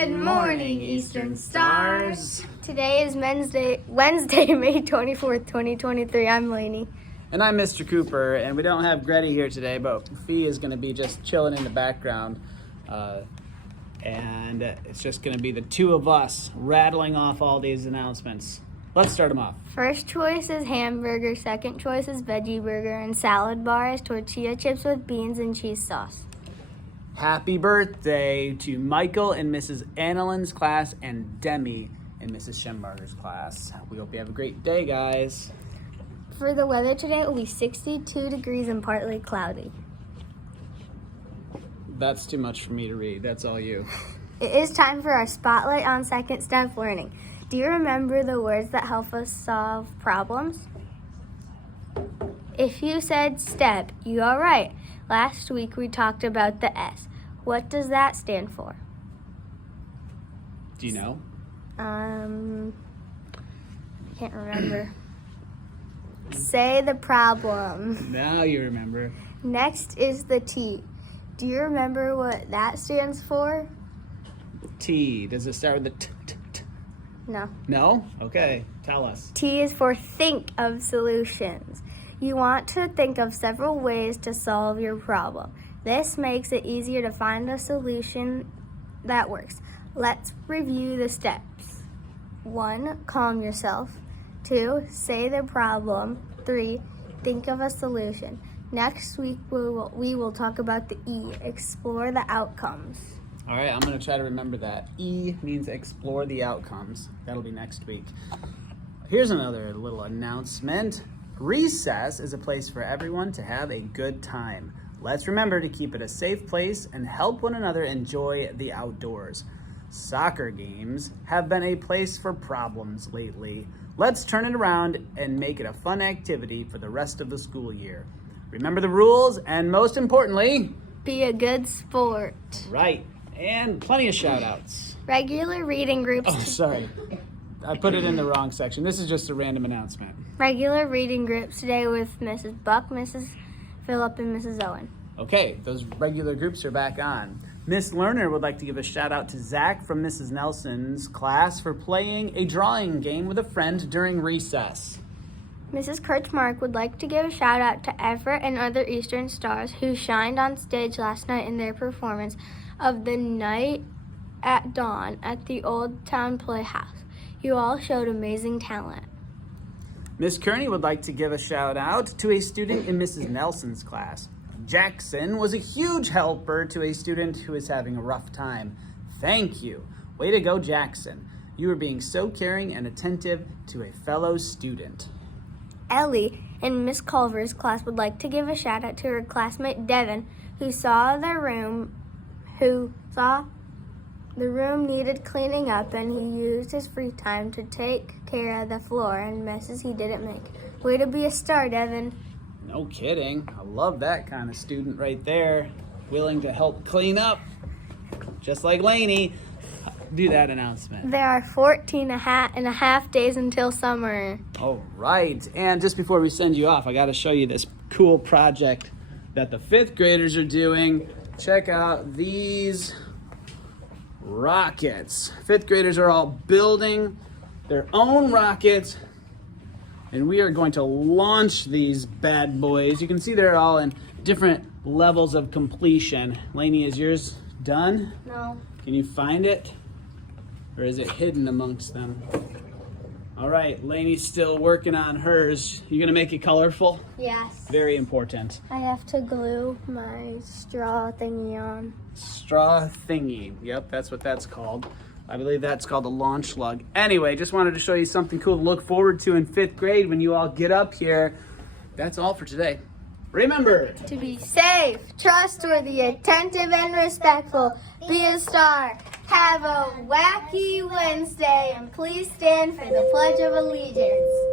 Good morning, Eastern Stars. Today is Wednesday, May 24th, 2023. I'm Lainey. And I'm Mr. Cooper, and we don't have Gretty here today, but Fee is going to be just chilling in the background. And it's just going to be the two of us rattling off all these announcements. Let's start them off. First choice is hamburger, second choice is veggie burger, and salad bar is tortilla chips with beans and cheese sauce. Happy birthday to Michael in Mrs. Annalyn's class and Demi in Mrs. Schembarger's class. We hope you have a great day, guys. For the weather today, it will be 62 degrees and partly cloudy. That's too much for me to read. That's all you. It is time for our Spotlight on Second Step Learning. Do you remember the words that help us solve problems? If you said step, you are right. Last week we talked about the S. What does that stand for? Do you know? I can't remember. Say the problem. Now you remember. Next is the T. Do you remember what that stands for? T. Does it start with the t? No. No? Okay. Tell us. T is for think of solutions. You want to think of several ways to solve your problem. This makes it easier to find a solution that works. Let's review the steps. 1. Calm yourself. 2. Say the problem. 3. Think of a solution. Next week we will talk about the E. Explore the outcomes. All right, I'm going to try to remember that. E means explore the outcomes. That'll be next week. Here's another little announcement. Recess is a place for everyone to have a good time. Let's remember to keep it a safe place and help one another enjoy the outdoors. Soccer games have been a place for problems lately. Let's turn it around and make it a fun activity for the rest of the school year. Remember the rules, and most importantly, be a good sport. Right, and plenty of shout-outs. Regular reading groups. Oh, sorry. I put it in the wrong section. This is just a random announcement. Regular reading groups today with Mrs. Buck, Mrs. Phillip, and Mrs. Owen. Okay, those regular groups are back on. Miss Lerner would like to give a shout out to Zach from Mrs. Nelson's class for playing a drawing game with a friend during recess. Mrs. Kirchmark would like to give a shout out to Everett and other Eastern Stars who shined on stage last night in their performance of The Night at Dawn at the Old Town Playhouse. You all showed amazing talent. Miss Kearney would like to give a shout out to a student in Mrs. Nelson's class. Jackson was a huge helper to a student who is having a rough time. Thank you. Way to go, Jackson. You are being so caring and attentive to a fellow student. Ellie in Miss Culver's class would like to give a shout out to her classmate Devin, who saw the room needed cleaning up, and he used his free time to take care of the floor and messes he didn't make. Way to be a star, Devin. No kidding. I love that kind of student right there. Willing to help clean up. Just like Lainey. Do that announcement. There are 14 and a half days until summer. All right. And just before we send you off, I got to show you this cool project that the 5th graders are doing. Check out these rockets. 5th graders are all building their own rockets, and we are going to launch these bad boys. You can see they're all in different levels of completion. Lainey, is yours done? No. Can you find it? Or is it hidden amongst them? All right, Lainey's still working on hers. You gonna make it colorful? Yes. Very important. I have to glue my straw thingy on. Straw thingy. Yep, that's what that's called. I believe that's called a launch lug. Anyway, just wanted to show you something cool to look forward to in 5th grade when you all get up here. That's all for today. Remember to be safe, trustworthy, attentive, and respectful. Be a star. Have a wacky Wednesday, and please stand for the Pledge of Allegiance.